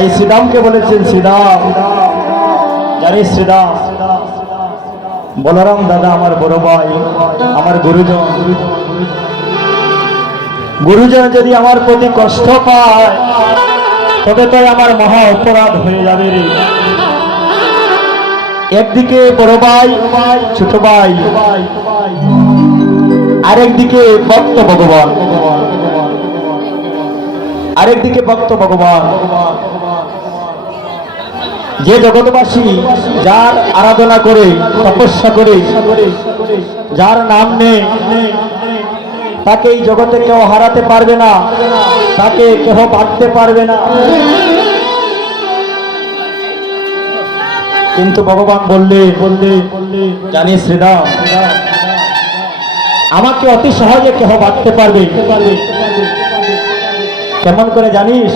এই শ্রীরামকে বলেছেন শ্রীরাম, জানিস শ্রীরাম, বলরাম দাদা আমার বড় ভাই, আমার গুরুজন, গুরুজন যদি আমার প্রতি কষ্ট পায় তবে তো আমার মহা অপরাধ হয়ে যাবে রে। একদিকে বড় ভাই ছোট ভাই, আরেকদিকে ভক্ত ভগবান, আরেকদিকে ভক্ত ভগবান, যে জগৎবাসী যার আরাধনা করে তপস্যা করে যার নাম নেই তাকে এই জগতে কেউ হারাতে পারবে না, তাকে কেউ বাঁধতে পারবে না। কিন্তু ভগবান বললে জানিস শ্রীরাম, আমাকে অতি সহজে কেহ বাঁধতে পারবে। কেমন করে জানিস?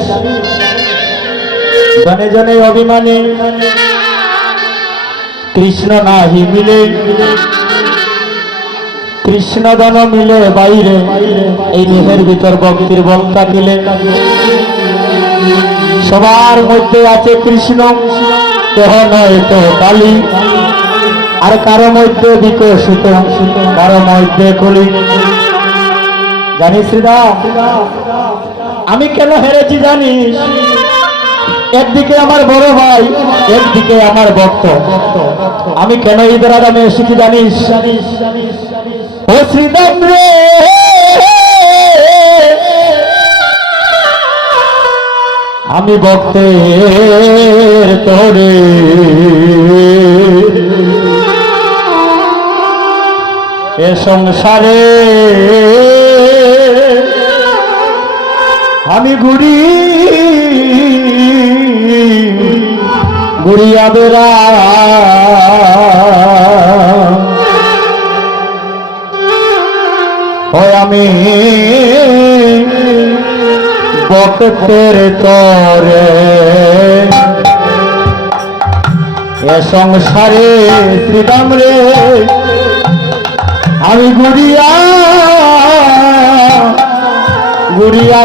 জনে জনে অভিমানে কৃষ্ণ নাহি মিলে, কৃষ্ণ জন মিলে বাইরে, এই দেহের ভিতর ভক্তির বল থাকিলে। সবার মধ্যে আছে কৃষ্ণ, কেহ নয় তো কালী, আর কারো মধ্যে বিকশিত, কারো মধ্যে কলি। জানিস শ্রীরাম, আমি কেন হেরেছি জানিস? একদিকে আমার বড় ভাই, একদিকে আমার ভক্ত। আমি কেন এই বেড়াদামে এসেছি জানিস? ও শ্রীরাম রে, আমি ভক্তের তোরে এ সংসারে আমি ঘুরিয়া বেড়া। হয় আমি ভক্তের তরে এ সংসারে শ্রীরাম রে আমি ঘুরিয়া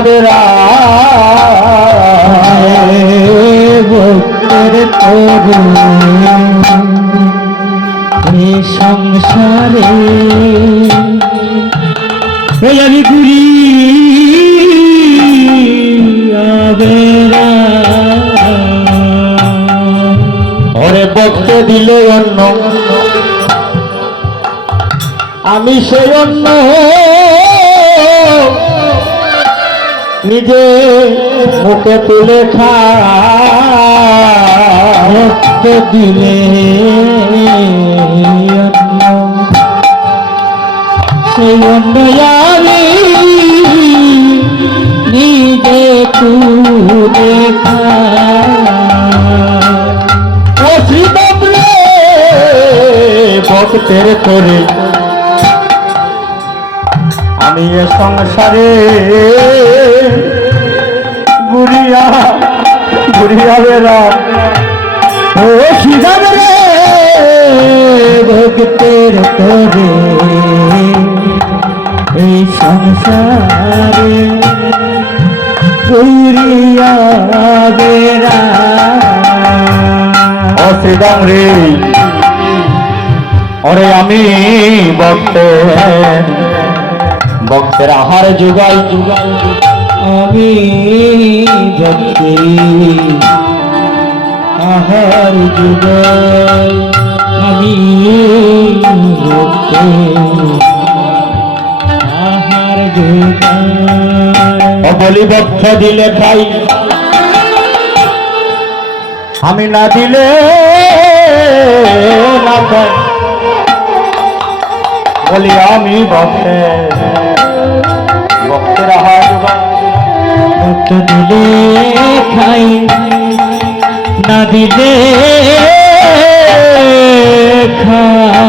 বেড়া। ভক্তের তরে এ সংসারে আমি ওরে ভক্তে দিলে অন্য, আমি সেই অন্য নিজে মুখে তুলে ভক্তে দিলে অন্য, সেই অন্য আমি নিজে তুলে ভক্তের করে আমি এ সংসারে ঘুরিয়া বেড়া। ও শ্রীরাম রে, ভক্তের করে এই সংসারে ঘুরিয়া বেড়া। ও শ্রীরাম রে, ওরে আমি ভক্তের আহার যোগাই, আমি ভক্তের আহার যোগাই, আমি ভক্তের আহার যোগাই। বলি ভক্ত দিলে খাই, আমি না দিলে না খাই। বলি আমি ভক্তের আহার যোগাই, ভক্ত দিলে খাই, না দিলে খাই।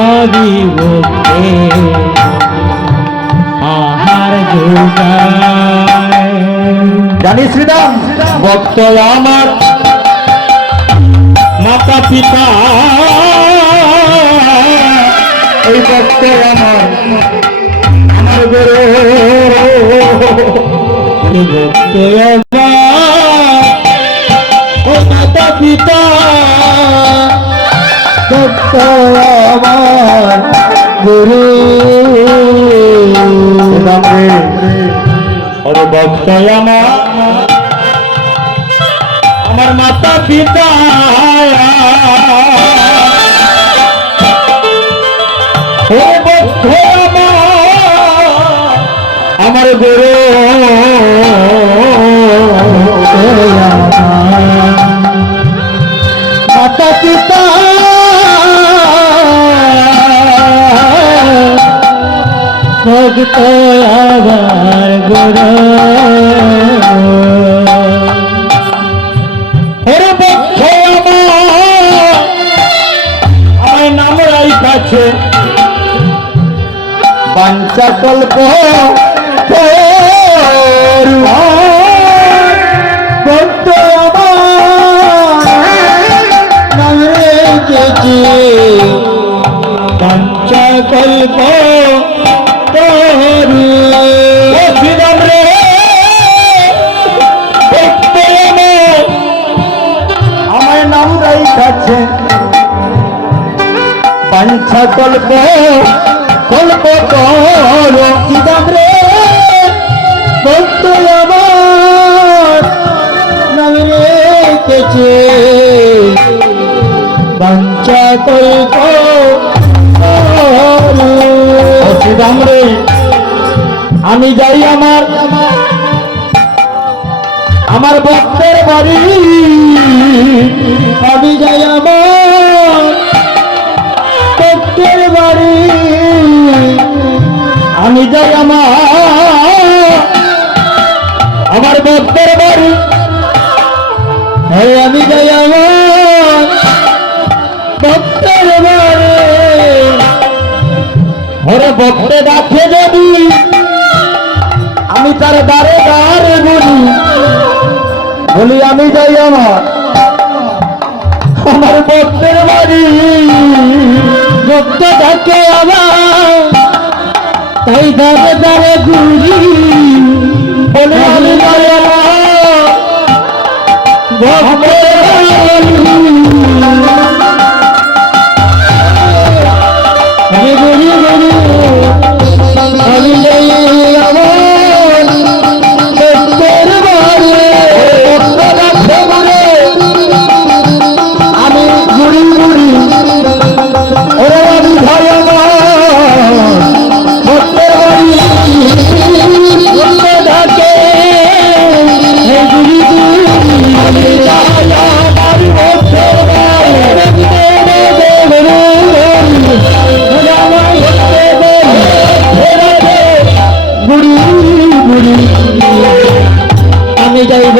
আমি ভক্তের আহার যোগাই। জানি শ্রীরাম, ভক্ত আমার মাতা পিতা, এই ভক্ত আমার গুরু। ও মাতা পিতা ভক্ত আমার গুরু ওরে ভক্ত আমার মাতা পিতা ও ভক্ত আমার গুরু মাতা পিতা ভক্ত আমার গুরু ওরে ভক্ত আমার নাম রাইখাছে বাঞ্ছা কল্প ভক্ত নাম রেখেছি বাঞ্ছা কল্প আমার নাম রাইখাছে বাঞ্ছা কল্প কল্প করো সিদাম রে ভক্ত আমার নাম রেখেছে বাঞ্ছা কল্প সিদাম রে আমি যাই আমার ভক্তের বাড়ি আমি যাই ভক্তের বাড়ি আমি যাই আমার ভক্তের বাড়ি আমি যাই ভক্তের বাড়ি ওরে ভক্তে ডাকে যদি আমি তার দ্বারে দ্বারে বলি আমি যাই আমার ভক্তের বাড়ি ভক্ত ডাকে তাই দ্বারে দ্বারে ঘুরি বলে আমি যাই ভক্তের বাড়ি আমি ঘুরি আমি যাই আমি যাইব